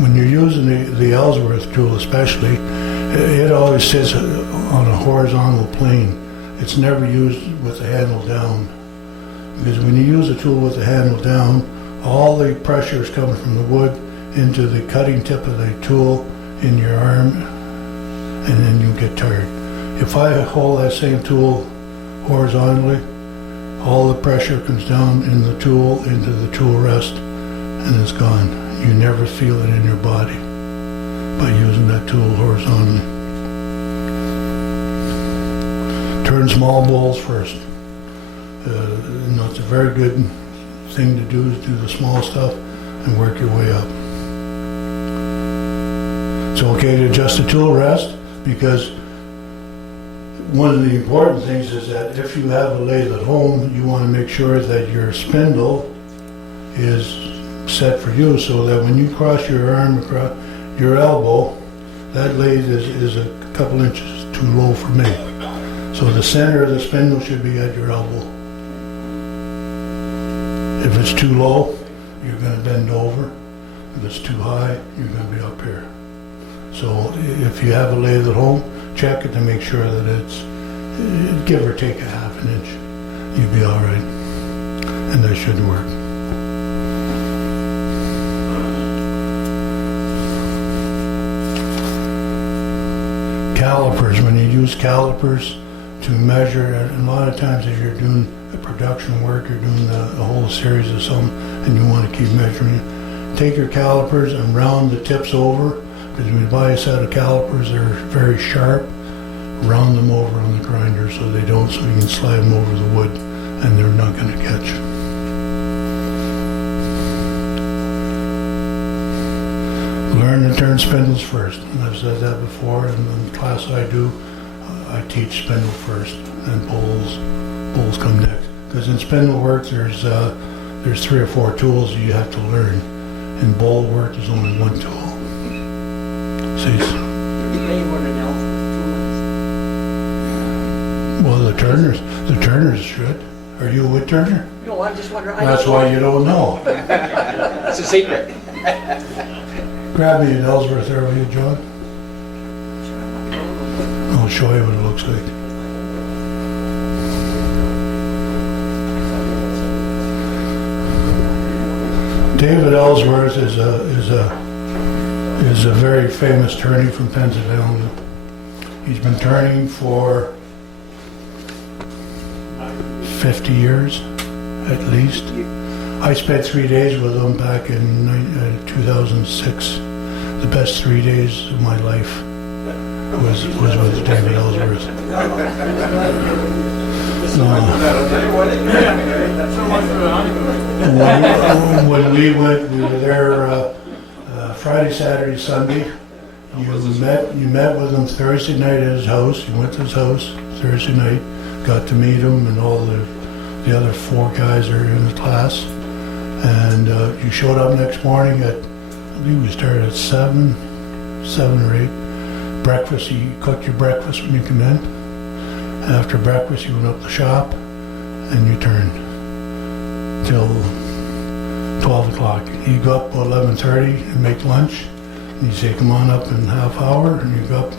When you're using the Ellsworth tool especially, it always sits on a horizontal plane. It's never used with the handle down. Because when you use a tool with the handle down, all the pressure is coming from the wood into the cutting tip of the tool in your arm, and then you get tired. If I hold that same tool horizontally, all the pressure comes down in the tool into the tool rest, and it's gone. You never feel it in your body by using that tool horizontally. Turn small bowls first. It's a very good thing to do, is do the small stuff and work your way up. It's okay to adjust the tool rest, because one of the important things is that if you have a lathe at home, you want to make sure that your spindle is set for you, so that when you cross your arm across your elbow, that lathe is a couple inches too low for me. So the center of the spindle should be at your elbow. If it's too low, you're going to bend over. If it's too high, you're going to be up here. So if you have a lathe at home, check it to make sure that it's, give or take a half an inch. You'll be all right. And that should work. Calipers, when you use calipers to measure, and a lot of times if you're doing a production work, you're doing a whole series of something and you want to keep measuring it, take your calipers and round the tips over, because when you buy a set of calipers, they're very sharp. Round them over on the grinder so they don't, so you can slide them over the wood and they're not going to catch. Learn to turn spindles first. And I've said that before, and in the class I do, I teach spindle first and bowls come next. Because in spindle work there's 3 or 4 tools you have to learn. In bowl work there's only one tool. See? Well, the turners should. Are you a wood turner? No, I'm just wondering. That's why you don't know. It's a secret. Grab me an Ellsworth there, will you, John? I'll show you what it looks like. David Ellsworth is a very famous turner from Pennsylvania. He's been turning for 50 years, at least. I spent 3 days with him back in 2006. The best 3 days of my life was with David Ellsworth. When we were there Friday, Saturday, Sunday. You met with him Thursday night at his house. You went to his house Thursday night, got to meet him and all the other 4 guys that are in the class. And you showed up next morning at, I believe we started at 7 or 8. Breakfast, you cooked your breakfast when you come in. After breakfast, you went up the shop and you turned till 12 o'clock. You go up at 11:30 and make lunch. And you say, come on up in a half hour, and you go up,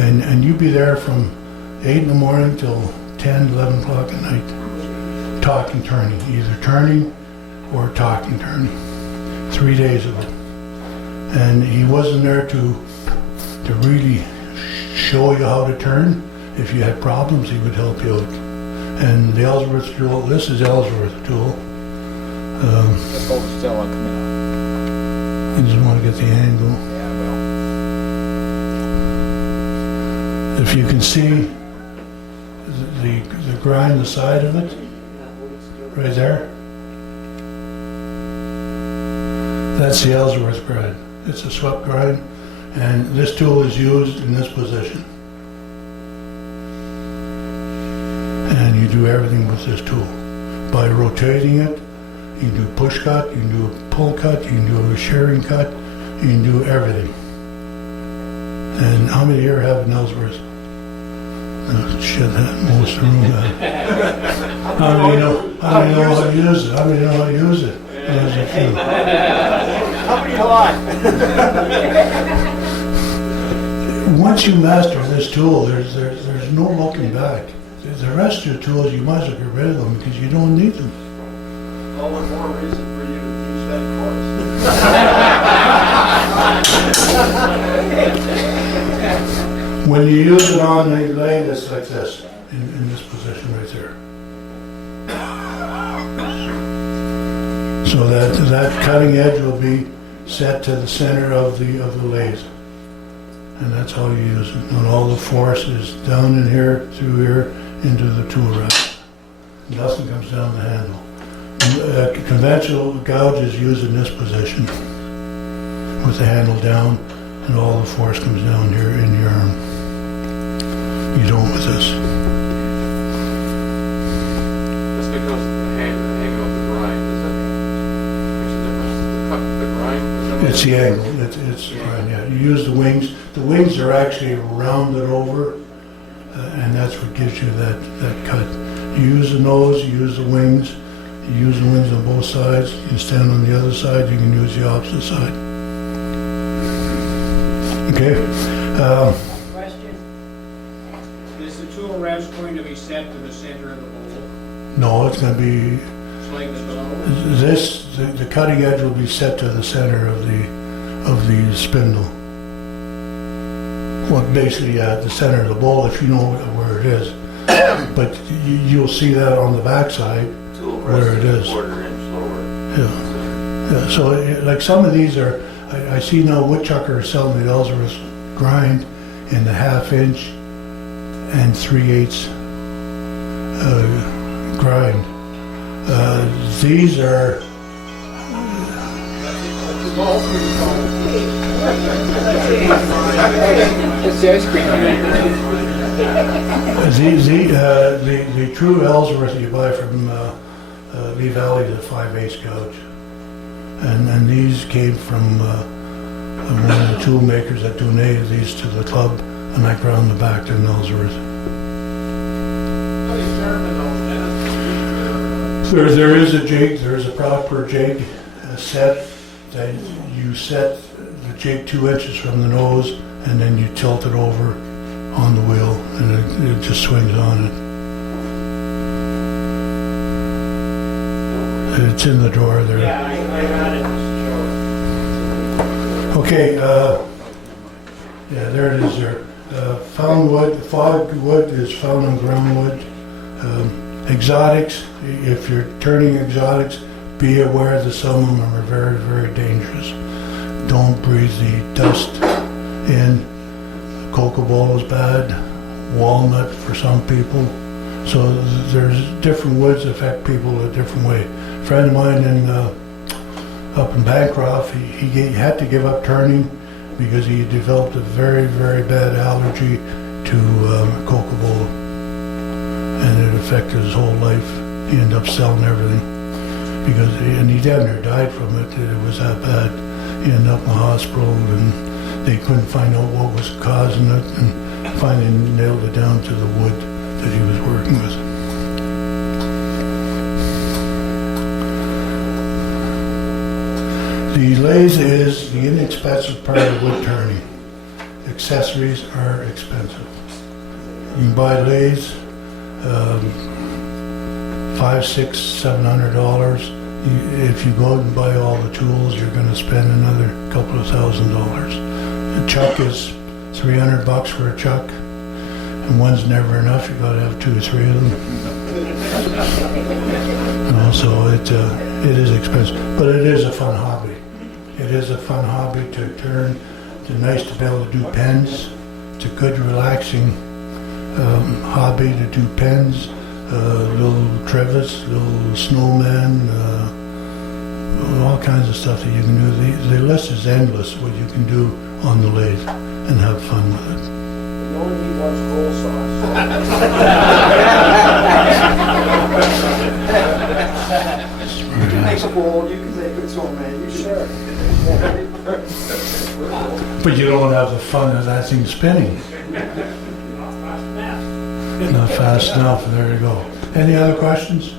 and you be there from 8 in the morning till 10, 11 o'clock at night, talking, turning, either turning or talking, turning. 3 days of it. And he wasn't there to really show you how to turn. If you had problems, he would help you out. And the Ellsworth tool, this is Ellsworth tool. Let's hold it still, I'll come in. I just want to get the angle. Yeah, well. If you can see the grind, the side of it, right there, that's the Ellsworth grind. It's a swept grind, and this tool is used in this position. And you do everything with this tool. By rotating it, you can do push cut, you can do a pull cut, you can do a shearing cut, you can do everything. And how many here have an Ellsworth? Shit, most of them got it. How many know how to use it? How many know how to use it? There's a few. How many Come on. Once you master this tool, there's no looking back. The rest of your tools, you might as well get rid of them because you don't need them. All the more reason for you to use that course. When you use it on the lathe, it's like this, in this position right there. So that cutting edge will be set to the center of the lathe. And that's how you use it. And all the force is down in here, through here, into the tool rack. Nothing comes down the handle. Conventional gouge is used in this position with the handle down, and all the force comes down here in your arm. You don't with this. Just because the angle of the grind, is it? Makes a difference. The grind? It's the angle. It's right, yeah. You use the wings. The wings are actually rounded over, and that's what gives you that cut. You use the nose, you use the wings. You use the wings on both sides. You stand on the other side, you can use the opposite side. Okay? Question, is the tool rest going to be set to the center of the bowl, No, it's going to be, slightly below? the cutting edge will be set to the center of the spindle. Well, basically, the center of the bowl, if you know where it is. But you'll see that on the back side. Where it is. Quarter-inch lower. Yeah. So, like some of these are, I see now woodchucker selling the Ellsworth grind in the 1/2 inch and 3/8 grind. These are, It's the ice cream. the true Ellsworth you buy from Lee Valley, the 5/8 gouge. And these came from one of the tool makers that donated these to the club, and I ground them back to Ellsworth. How do you sharpen those, Dennis? There is a jig, there's a proper jig set that you set the jig 2 inches from the nose, and then you tilt it over on the wheel, and it just swings on it. It's in the drawer there. Yeah, I got it, Mr. Okay, yeah, there it is there. Found wood, fog wood is found on ground wood. Exotics, if you're turning exotics, be aware that some of them are very, very dangerous. Don't breathe the dust in. Cocoa ball is bad, walnut for some people. So there's different woods affect people a different way. A friend of mine up in Bancroft, he had to give up turning because he developed a very, very bad allergy to cocoa ball, and it affected his whole life. He ended up selling everything and he damn near died from it. It was that bad. He ended up in the hospital, and they couldn't find out what was causing it, and finally nailed it down to the wood that he was working with. The lathe is the inexpensive part of wood turning. Accessories are expensive. You can buy lathes, $500, $600, $700. If you go out and buy all the tools, you're going to spend another couple of $1,000. A chuck is $300 for a chuck, and one's never enough. You got to have 2 or 3 of them. So it is expensive, but it is a fun hobby. It is a fun hobby to turn. It's nice to be able to do pens. It's a good relaxing hobby to do pens, little trivets, little snowmen, all kinds of stuff that you can do. The list is endless what you can do on the lathe and have fun with it. You only need one scroll sauce. You can make a bowl, you can make it so man, you sure. But you don't have the fun of that thing spinning. Not fast enough. There you go. Any other questions?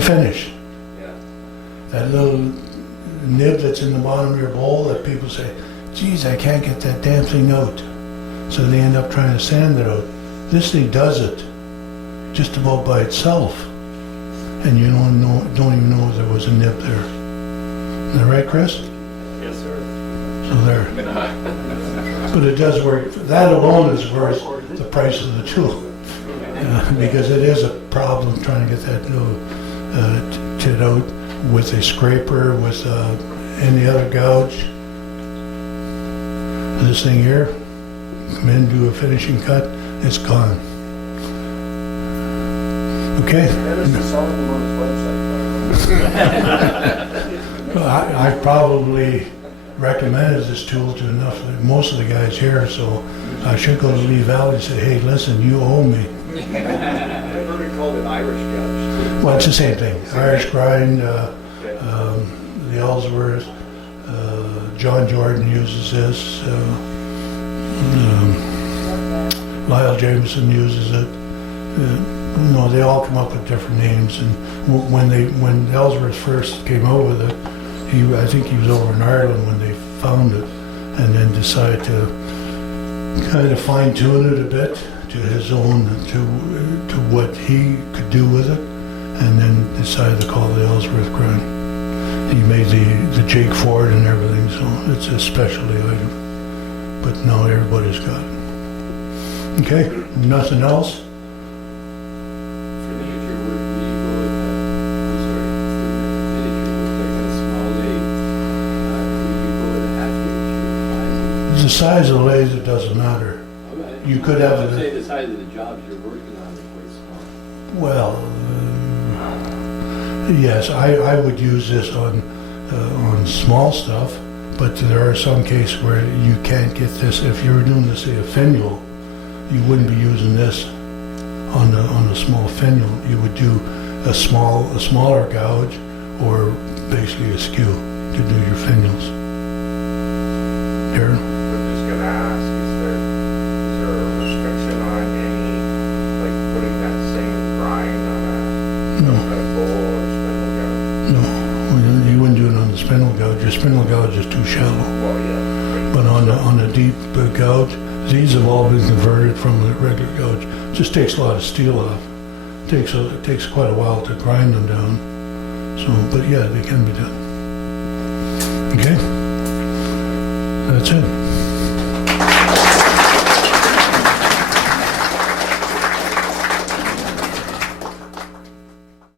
the finish. Yeah. That little nib that's in the bottom of your bowl that people say, geez, I can't get that damn thing out. So they end up trying to sand it out. This thing does it just about by itself. And you don't even know there was a nib there. Is that right, Chris? Yes, sir. So there. But it does work. That alone is worth the price of the tool. Because it is a problem trying to get that little tit out with a scraper, with any other gouge. This thing here, come in, do a finishing cut, it's gone. Okay? Dennis is selling them on his website. I probably recommended this tool to most of the guys here, so I should go to Lee Valley and say, hey, listen, you owe me. I've heard it called an Irish gouge. Well, it's the same thing. Irish grind, the Ellsworth, John Jordan uses this, Lyle Jameson uses it. They all come up with different names. And when Ellsworth first came out with it, I think he was over in Ireland when they found it, and then decided to kind of fine tune it a bit to his own, to what he could do with it, and then decided to call it the Ellsworth grind. He made the jig for it and everything, so it's a specialty item. But now everybody's got it. Okay, nothing else? The size of the lathe, it doesn't matter. You could have I'd say it, the size of the jobs you're working on is quite small. well, yes, I would use this on small stuff, but there are some cases where you can't get this. If you were doing, let's say, a finial, you wouldn't be using this on a small finial. You would do a smaller gouge, or basically a skew to do your finials. Darren? I'm just gonna ask, is there a restriction on any, like putting that same grind on No. a bowl or spindle gouge? No, you wouldn't do it on the spindle gouge. Your spindle gouge is too shallow. Well, yeah. But on a deep gouge, these have all been converted from the regular gouge. Just takes a lot of steel off. It takes quite a while to grind them down. So, but yeah, they can be done. Okay, that's it.